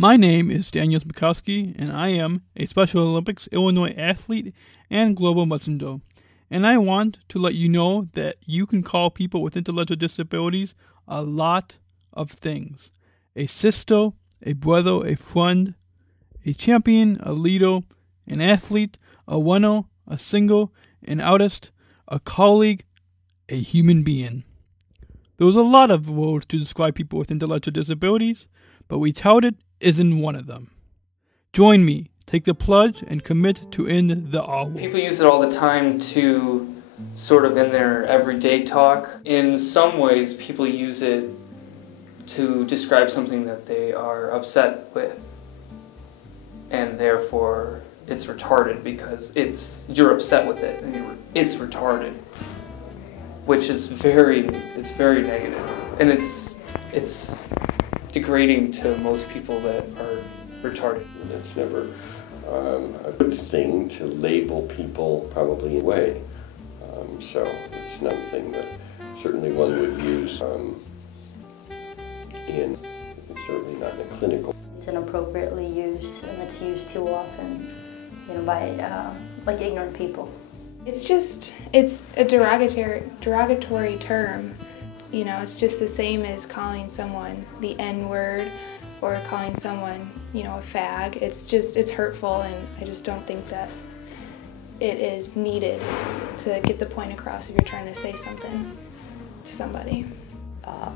My name is Daniel Smikowski, and I am a Special Olympics Illinois athlete and global messenger. And I want to let you know that you can call people with intellectual disabilities a lot of things. A sister, a brother, a friend, a champion, a leader, an athlete, a winner, a singer, an artist, a colleague, a human being. There's a lot of words to describe people with intellectual disabilities, but retarded isn't one of them. Join me, take the pledge, and commit to end the R word. People use it all the time to sort of in their everyday talk. In some ways, people use it to describe something that they are upset with, and therefore it's retarded because you're upset with it and it's retarded, which is very negative, and it's degrading to most people that are retarded. It's never a good thing to label people probably in a way. So it's not a thing that certainly one would use certainly not in a clinical. It's inappropriately used, and it's used too often, by like ignorant people. It's a derogatory term. It's just the same as calling someone the N-word or calling someone, a fag. It's hurtful, and I just don't think that it is needed to get the point across if you're trying to say something to somebody.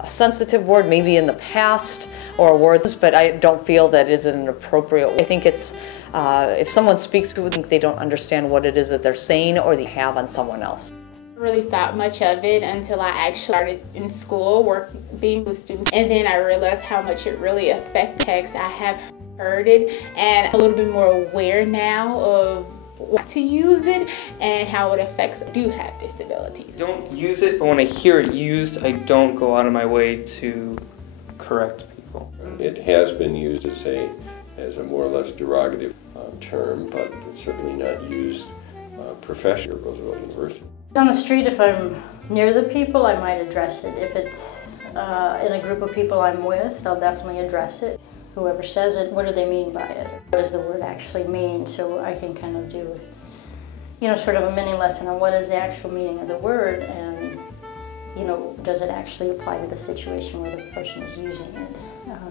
A sensitive word maybe in the past, or a word, but I don't feel that is an appropriate. I think it's, if someone speaks, people think they don't understand what it is that they're saying or they have on someone else. Really thought much of it until I actually started in school, being with students, and then I realized how much it really affects text. I have heard it, and I'm a little bit more aware now of what to use it and how it affects do have disabilities. I don't use it, but when I hear it used, I don't go out of my way to correct people. It has been used as a more or less derogative term, but it's certainly not used professionally at Roosevelt University. On the street, if I'm near the people, I might address it. If it's in a group of people I'm with, I'll definitely address it. Whoever says it, what do they mean by it? What does the word actually mean? So I can kind of do, sort of a mini lesson on what is the actual meaning of the word, and, does it actually apply to the situation where the person is using it?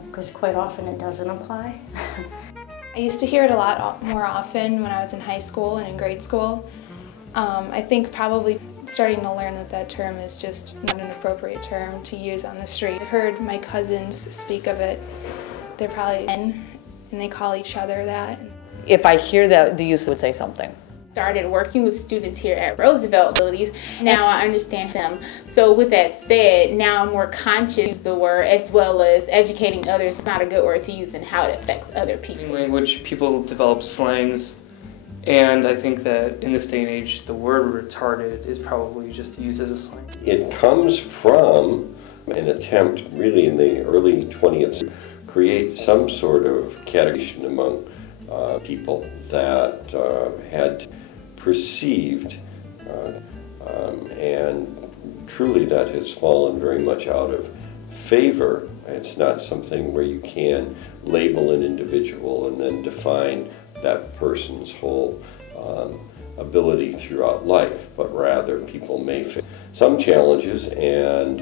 Because quite often it doesn't apply. I used to hear it a lot more often when I was in high school and in grade school. I think probably starting to learn that term is just not an appropriate term to use on the street. I've heard my cousins speak of it. They're probably men, and they call each other that. If I hear that, the use would say something. Started working with students here at Roosevelt abilities. Now I understand them. So with that said, now I'm more conscious of the word as well as educating others. It's not a good word to use and how it affects other people. In language, people develop slangs, and I think that in this day and age, the word retarded is probably just used as a slang. It comes from an attempt really in the early 20th century to create some sort of categorization among people that had perceived, and truly that has fallen very much out of favor. It's not something where you can label an individual and then define that person's whole ability throughout life, but rather people may face some challenges and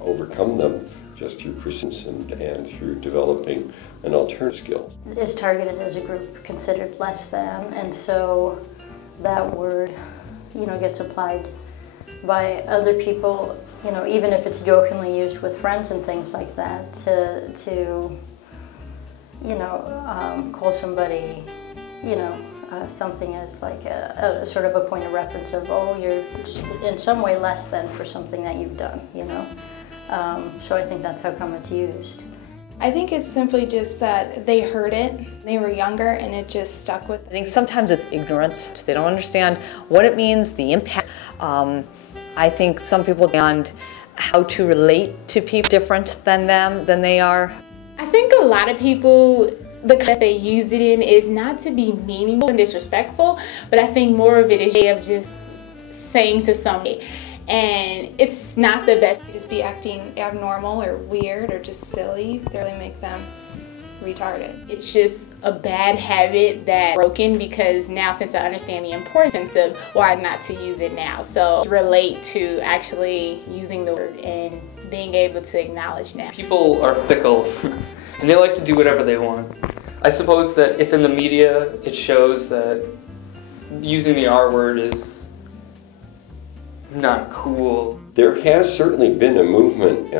overcome them just through persistence and through developing an alternative skill. Is targeted as a group considered less than, and so that word, gets applied by other people, even if it's jokingly used with friends and things like that, to call somebody, something as like a sort of a point of reference of, oh, you're in some way less than for something that you've done, So I think that's how come it's used. I think it's simply just that they heard it, they were younger, and it just stuck with them. I think sometimes it's ignorance. They don't understand what it means, the impact. I think some people understand how to relate to people different than they are. I think a lot of people, the kind they use it in is not to be meaningful and disrespectful, but I think more of it is a way of just saying to somebody, and it's not the best. Just be acting abnormal or weird or just silly. They really make them retarded. It's just a bad habit that's broken because now, since I understand the importance of why not to use it now. So relate to actually using the word and being able to acknowledge now. People are fickle and they like to do whatever they want. I suppose that if in the media it shows that using the R word is not cool. There has certainly been a movement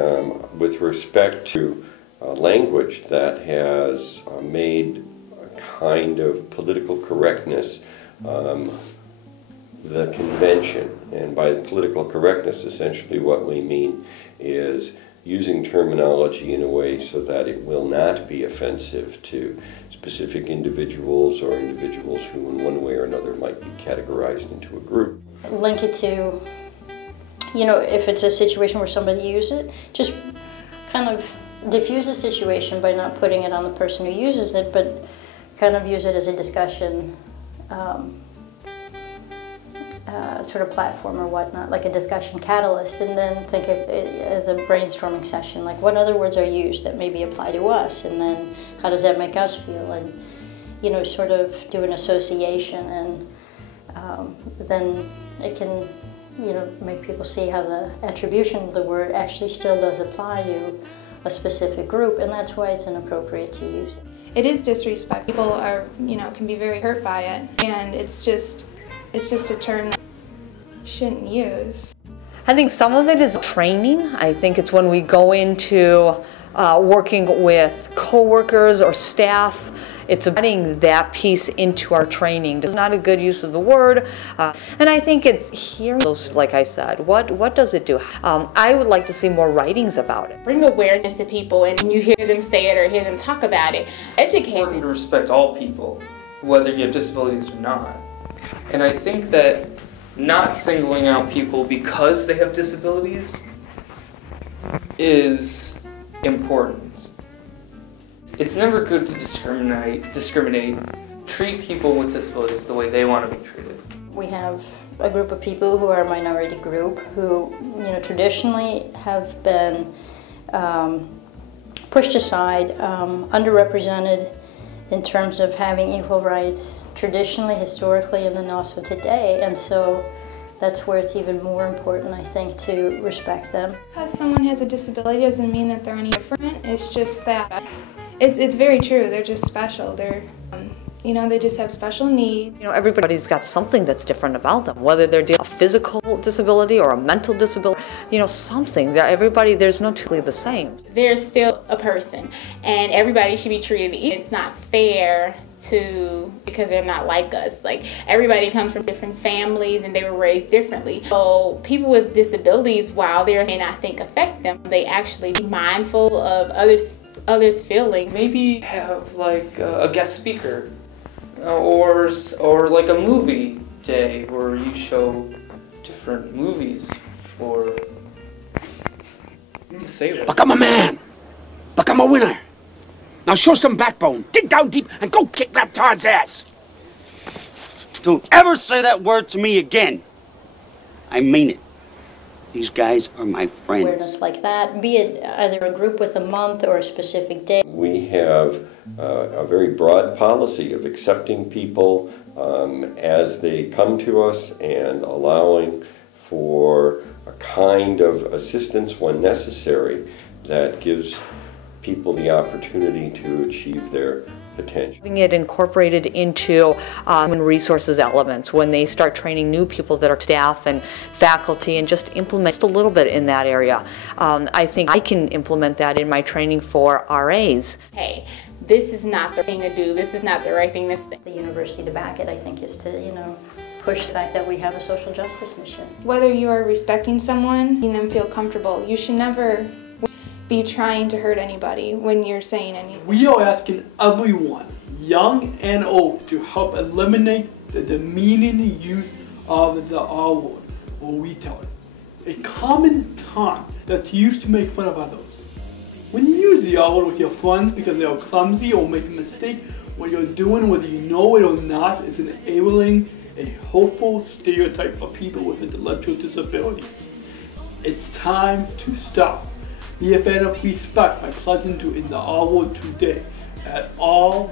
with respect to language that has made a kind of political correctness the convention. And by political correctness, essentially what we mean is using terminology in a way so that it will not be offensive to specific individuals or individuals who in one way or another might be categorized into a group. Link it to, you know, if it's a situation where somebody uses it, just kind of diffuse the situation by not putting it on the person who uses it, but kind of use it as a discussion sort of platform or whatnot, like a discussion catalyst, and then think of it as a brainstorming session, like what other words are used that maybe apply to us, and then how does that make us feel, and, you know, sort of do an association, and then it can, you know, make people see how the attribution of the word actually still does apply to a specific group, and that's why it's inappropriate to use it. It is disrespect. People are, you know, can be very hurt by it, and it's just a term that you shouldn't use. I think some of it is training. I think it's when we go into working with coworkers or staff, it's adding that piece into our training. It's not a good use of the word, and I think it's hearing those, like I said, what does it do? I would like to see more writings about it. Bring awareness to people, and when you hear them say it or hear them talk about it, educate It's important to them. respect all people, whether you have disabilities or not. And I think that not singling out people because they have disabilities is important. It's never good to discriminate. Treat people with disabilities the way they want to be treated. We have a group of people who are a minority group who, you know, traditionally have been pushed aside, underrepresented in terms of having equal rights traditionally, historically, and then also today. And so that's where it's even more important, I think, to respect them. Because someone has a disability doesn't mean that they're any different. It's just that it's very true. They're just special. They're, you know, they just have special needs. You know, everybody's got something that's different about them, whether they're a physical disability or a mental disability, you know, something. Everybody, there's no two the same. They're still a person, and everybody should be treated equal. It's not fair because they're not like us. Like, everybody comes from different families and they were raised differently. So people with disabilities, while they may not think affect them, they actually be mindful of others' feelings. Maybe have like a guest speaker or like a movie day where you show different movies for disabled. Become a man. Become a winner. Now show some backbone. Dig down deep and go kick that tard's ass. Don't ever say that word to me again. I mean it. These guys are my friends. Awareness like that, be it either a group with a month or a specific day. We have a very broad policy of accepting people as they come to us and allowing for a kind of assistance when necessary that gives people the opportunity to achieve their potential. Having it incorporated into human resources elements when they start training new people that are staff and faculty, and just implement just a little bit in that area. I think I can implement that in my training for RAs. Hey, this is not the thing to do. This is not the right thing to say. The university to back it, I think, is to, you know, push the fact that we have a social justice mission. Whether you are respecting someone, making them feel comfortable, you should never be trying to hurt anybody when you're saying anything. We are asking everyone, young and old, to help eliminate the demeaning use of the R word or retard, a common taunt that's used to make fun of others. When you use the R word with your friends because they are clumsy or make a mistake, what you're doing, whether you know it or not, is enabling a hopeful stereotype of people with intellectual disabilities. It's time to stop. Be a fan of respect by plugging to In the R Word today. at all-woad.org.